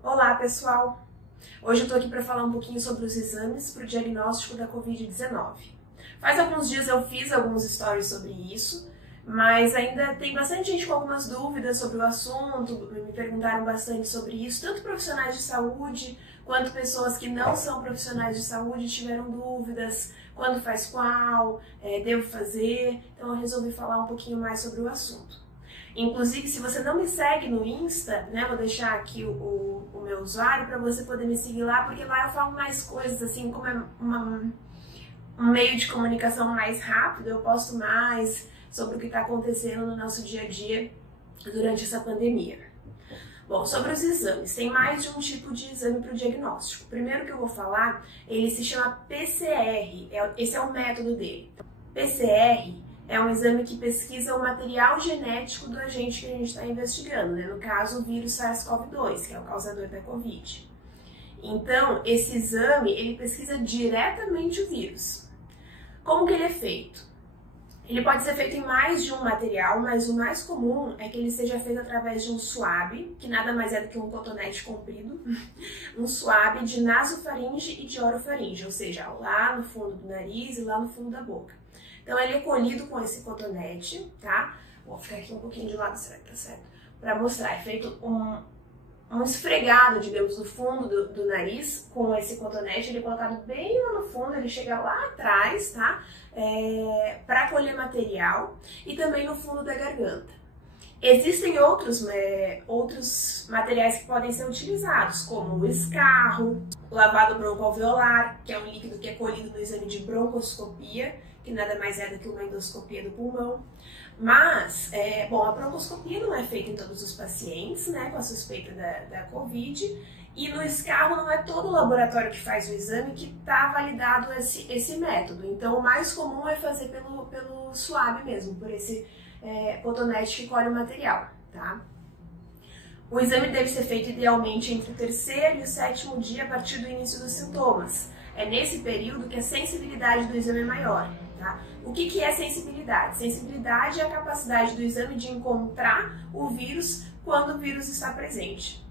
Olá, pessoal! Hoje eu estou aqui para falar um pouquinho sobre os exames para o diagnóstico da Covid-19. Faz alguns dias eu fiz alguns stories sobre isso, mas ainda tem bastante gente com algumas dúvidas sobre o assunto, me perguntaram bastante sobre isso, tanto profissionais de saúde quanto pessoas que não são profissionais de saúde tiveram dúvidas, quando faz qual, devo fazer, então eu resolvi falar um pouquinho mais sobre o assunto. Inclusive, se você não me segue no Insta, né, vou deixar aqui o meu usuário para você poder me seguir lá, porque lá eu falo mais coisas, assim, como é um meio de comunicação mais rápido, eu posto mais sobre o que está acontecendo no nosso dia a dia durante essa pandemia. Bom, sobre os exames, tem mais de um tipo de exame para o diagnóstico. O primeiro que eu vou falar, ele se chama PCR, esse é o método dele. PCR é um exame que pesquisa o material genético do agente que a gente está investigando, né? No caso, o vírus SARS-CoV-2, que é o causador da Covid. Então, esse exame, ele pesquisa diretamente o vírus. Como que ele é feito? Ele pode ser feito em mais de um material, mas o mais comum é que ele seja feito através de um swab, que nada mais é do que um cotonete comprido, um swab de nasofaringe e de orofaringe, ou seja, lá no fundo do nariz e lá no fundo da boca. Então, ele é colhido com esse cotonete, tá? Vou ficar aqui um pouquinho de lado, será que tá certo? Para mostrar, é feito um esfregado, digamos, no fundo do nariz com esse cotonete, ele é colocado bem lá no fundo, ele chega lá atrás, tá? Para colher material e também no fundo da garganta. Existem outros materiais que podem ser utilizados, como o escarro, o lavado broncoalveolar, que é um líquido que é colhido no exame de broncoscopia, que nada mais é do que uma endoscopia do pulmão. Mas, a broncoscopia não é feita em todos os pacientes, né, com a suspeita da Covid, e no escarro não é todo o laboratório que faz o exame que está validado esse método. Então, o mais comum é fazer pelo swab mesmo, por esse cotonete que colhe o material, tá? O exame deve ser feito idealmente entre o 3º e o 7º dia a partir do início dos sintomas. É nesse período que a sensibilidade do exame é maior, tá? O que é sensibilidade? Sensibilidade é a capacidade do exame de encontrar o vírus quando o vírus está presente.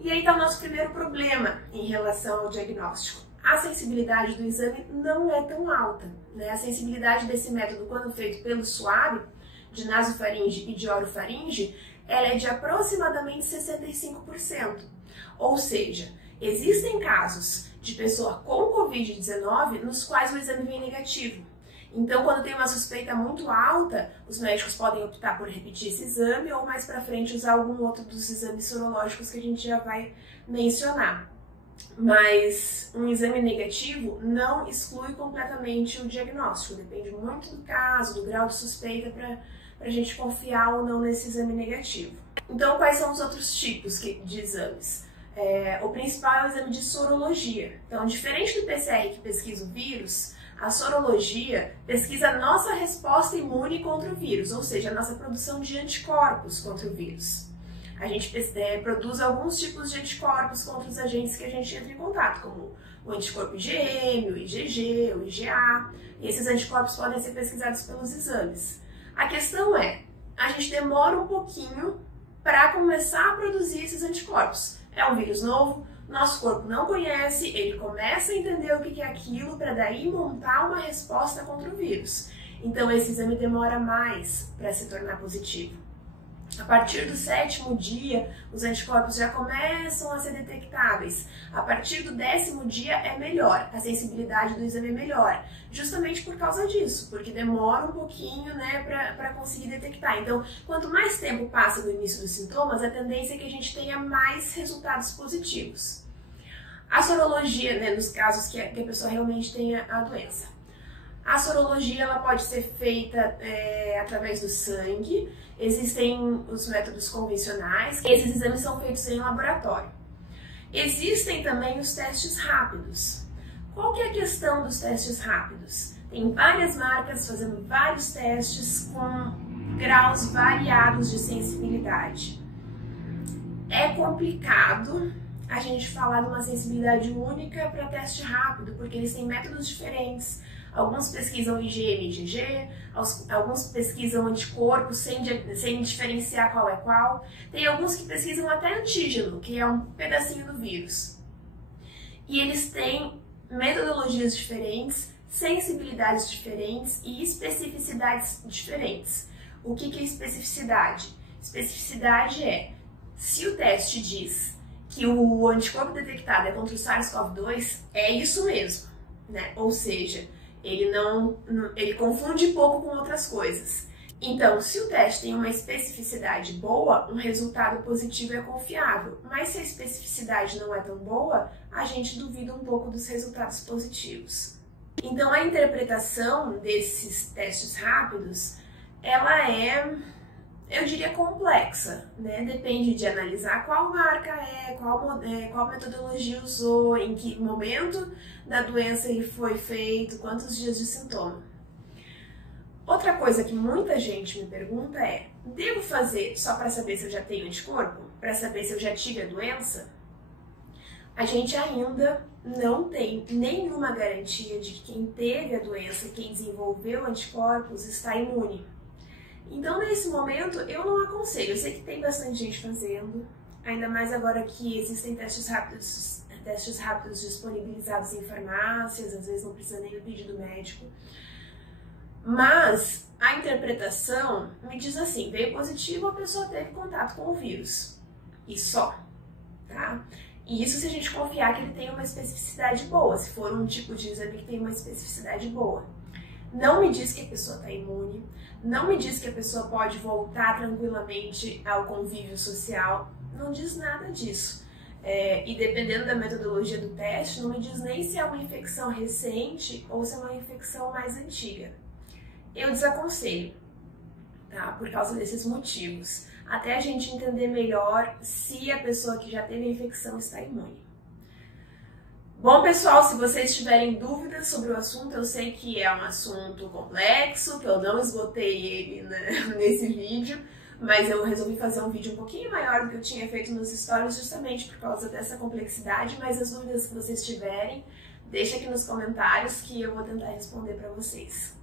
E aí está o nosso primeiro problema em relação ao diagnóstico. A sensibilidade do exame não é tão alta, né? A sensibilidade desse método, quando feito pelo swab, de nasofaringe e de orofaringe, ela é de aproximadamente 65%. Ou seja, existem casos de pessoa com Covid-19 nos quais o exame vem negativo. Então, quando tem uma suspeita muito alta, os médicos podem optar por repetir esse exame ou mais para frente usar algum outro dos exames sorológicos que a gente já vai mencionar. Mas um exame negativo não exclui completamente o diagnóstico, depende muito do caso, do grau de suspeita para a gente confiar ou não nesse exame negativo. Então, quais são os outros tipos de exames? O principal é o exame de sorologia. Então, diferente do PCR que pesquisa o vírus, a sorologia pesquisa a nossa resposta imune contra o vírus, ou seja, a nossa produção de anticorpos contra o vírus. A gente produz alguns tipos de anticorpos contra os agentes que a gente entra em contato, como o anticorpo IgM, o IgG, o IgA, e esses anticorpos podem ser pesquisados pelos exames. A questão é, a gente demora um pouquinho para começar a produzir esses anticorpos. É um vírus novo, nosso corpo não conhece, ele começa a entender o que é aquilo para daí montar uma resposta contra o vírus. Então esse exame demora mais para se tornar positivo. A partir do 7º dia, os anticorpos já começam a ser detectáveis. A partir do 10º dia é melhor, a sensibilidade do exame é melhor, justamente por causa disso, porque demora um pouquinho, né, para conseguir detectar. Então, quanto mais tempo passa do início dos sintomas, a tendência é que a gente tenha mais resultados positivos. A sorologia, né, nos casos que a pessoa realmente tenha a doença. A sorologia ela pode ser feita através do sangue, existem os métodos convencionais, esses exames são feitos em laboratório. Existem também os testes rápidos. Qual que é a questão dos testes rápidos? Tem várias marcas fazendo vários testes com graus variados de sensibilidade. É complicado a gente falar de uma sensibilidade única para teste rápido, porque eles têm métodos diferentes. alguns pesquisam IgM e IgG, alguns pesquisam anticorpos sem diferenciar qual é qual. Tem alguns que pesquisam até antígeno, que é um pedacinho do vírus. E eles têm metodologias diferentes, sensibilidades diferentes e especificidades diferentes. O que é especificidade? Especificidade é, se o teste diz que o anticorpo detectado é contra o SARS-CoV-2, é isso mesmo, né? Ou seja, ele confunde pouco com outras coisas. Então, se o teste tem uma especificidade boa, um resultado positivo é confiável. Mas se a especificidade não é tão boa, a gente duvida um pouco dos resultados positivos. Então, a interpretação desses testes rápidos, ela é, eu diria, complexa, né? Depende de analisar qual marca qual metodologia usou, em que momento da doença ele foi feito, quantos dias de sintoma. Outra coisa que muita gente me pergunta é, devo fazer só para saber se eu já tenho anticorpo? Para saber se eu já tive a doença? A gente ainda não tem nenhuma garantia de que quem teve a doença, quem desenvolveu anticorpos, está imune. Então, nesse momento, eu não aconselho. Eu sei que tem bastante gente fazendo, ainda mais agora que existem testes rápidos disponibilizados em farmácias, às vezes não precisa nem do pedido médico. Mas a interpretação me diz assim, veio positivo, a pessoa teve contato com o vírus. E só, tá? E isso se a gente confiar que ele tem uma especificidade boa, se for um tipo de exame que tem uma especificidade boa. Não me diz que a pessoa está imune, não me diz que a pessoa pode voltar tranquilamente ao convívio social, não diz nada disso. E dependendo da metodologia do teste, não me diz nem se é uma infecção recente ou se é uma infecção mais antiga. Eu desaconselho, tá? Por causa desses motivos, até a gente entender melhor se a pessoa que já teve a infecção está imune. Bom, pessoal, se vocês tiverem dúvidas sobre o assunto, eu sei que é um assunto complexo, que eu não esgotei ele, né, nesse vídeo, mas eu resolvi fazer um vídeo um pouquinho maior do que eu tinha feito nos stories justamente por causa dessa complexidade, mas as dúvidas que vocês tiverem, deixa aqui nos comentários que eu vou tentar responder para vocês.